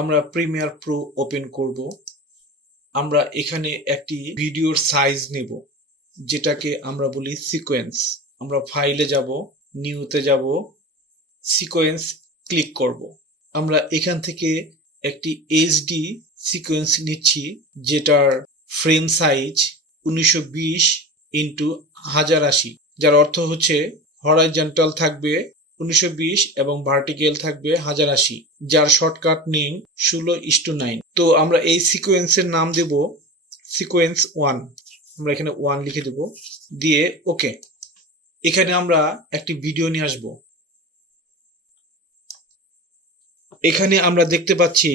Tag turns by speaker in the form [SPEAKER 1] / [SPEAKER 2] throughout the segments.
[SPEAKER 1] আমরা Premiere Pro open করব। আমরা এখানে একটি ভিডিওর সাইজ নেব, যেটাকে আমরা বলি সিকোয়েন্স আমরা ফাইলে যাব নিউতে যাব সিকোয়েন্স ক্লিক করব। আমরা এখান থেকে একটি এইচডি সিকোয়েন্স নিচ্ছি, যেটার ফ্রেম সাইজ উনিশশো বিশ ইন্টু হাজার আশি, যার অর্থ হচ্ছে হরাইজন্টাল থাকবে উনিশশো বিশ এবং ভার্টিক্যাল থাকবে হাজার আশি, যার শর্টকাট নেম ষোলো ইস্টু নাইন তো আমরা এই সিকোয়েন্সের নাম দেব সিকোয়েন্স ওয়ান আমরা এখানে ওয়ান লিখে দেব, দিয়ে ওকে এখানে আমরা একটি ভিডিও নিয়ে আসব। এখানে আমরা দেখতে পাচ্ছি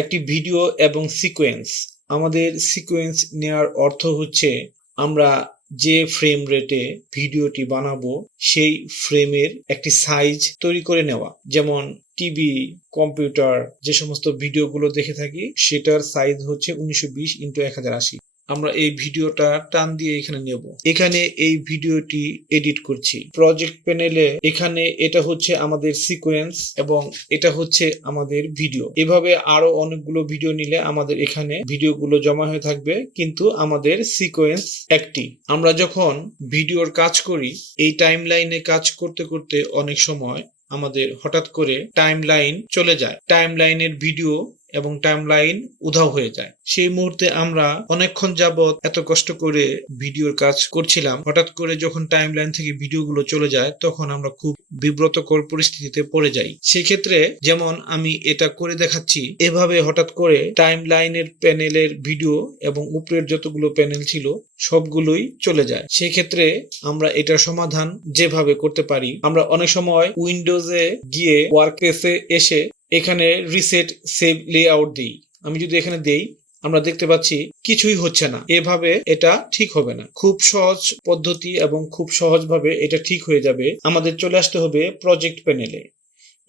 [SPEAKER 1] একটি ভিডিও এবং সিকোয়েন্স আমাদের সিকোয়েন্স নেওয়ার অর্থ হচ্ছে আমরা যে ফ্রেম রেটে ভিডিওটি বানাবো, সেই ফ্রেমের একটি সাইজ তৈরি করে নেওয়া। যেমন টিভি কম্পিউটার যে সমস্ত ভিডিওগুলো দেখে থাকি, সেটার সাইজ হচ্ছে উনিশশো বিশ ইন্টু এক হাজার আশি। আমরা এই ভিডিওটা টান দিয়ে এখানে নেব। এখানে এই ভিডিওটি এডিট করছি। প্রজেক্ট প্যানেলে এখানে এটা হচ্ছে আমাদের সিকোয়েন্স এবং এটা হচ্ছে আমাদের ভিডিও এভাবে আরও অনেকগুলো ভিডিও নিলে আমাদের এখানে ভিডিওগুলো জমা হয়ে থাকবে, কিন্তু আমাদের সিকোয়েন্স একটি। আমরা যখন ভিডিওর কাজ করি, এই টাইম লাইনে কাজ করতে করতে অনেক সময় আমাদের হঠাৎ করে টাইম লাইন চলে যায়। টাইম লাইনের ভিডিও এবং টাইম লাইন উধাও হয়ে যায়। সেই মুহূর্তে আমরা অনেকক্ষণ যাবৎ এত কষ্ট করে ভিডিওর কাজ করছিলাম। হঠাৎ করে যখন টাইম লাইন থেকে ভিডিওগুলো চলে যায়, তখন আমরা খুব বিব্রতকর পরিস্থিতিতে পড়ে যাই। সেক্ষেত্রে যেমন আমি এটা করে দেখাচ্ছি, এভাবে হঠাৎ করে টাইম লাইনের প্যানেলের ভিডিও এবং উপরের যতগুলো প্যানেল ছিল, সবগুলোই চলে যায়। সেক্ষেত্রে আমরা এটার সমাধান যেভাবে করতে পারি, আমরা অনেক সময় উইন্ডোজে গিয়ে ওয়ার্কপ্লেসে এসে এখানে রিসেট সেভ লেআউট দিই। আমি যদি এখানে দেই, আমরা দেখতে পাচ্ছি কিছুই হচ্ছে না। এভাবে এটা ঠিক হবে না। খুব সহজ পদ্ধতি এবং খুব সহজভাবে এটা ঠিক হয়ে যাবে। আমাদের চলে আসতে হবে প্রজেক্ট প্যানেলে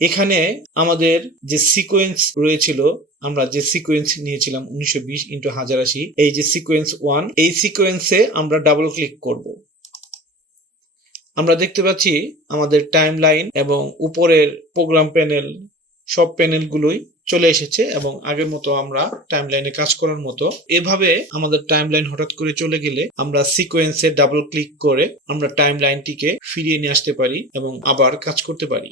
[SPEAKER 1] এখানে আমাদের যে সিকোয়েন্স রয়েছিল, আমরা যে সিকোয়েন্স নিয়েছিলাম উনিশশো বিশ ইন্টু হাজার আশি, এই যে সিকোয়েন্স ওয়ান এই সিকোয়েন্সে আমরা ডাবল ক্লিক করব। আমরা দেখতে পাচ্ছি আমাদের টাইম লাইন এবং উপরের প্রোগ্রাম প্যানেল সব প্যানেলগুলোই চলে এসেছে এবং আগের মতো আমরা টাইম লাইনে কাজ করার মতো। এভাবে আমাদের টাইম লাইন হঠাৎ করে চলে গেলে আমরা সিকোয়েন্সে ডাবল ক্লিক করে আমরা টাইম লাইনটিকে ফিরিয়ে নিয়ে আসতে পারি এবং আবার কাজ করতে পারি।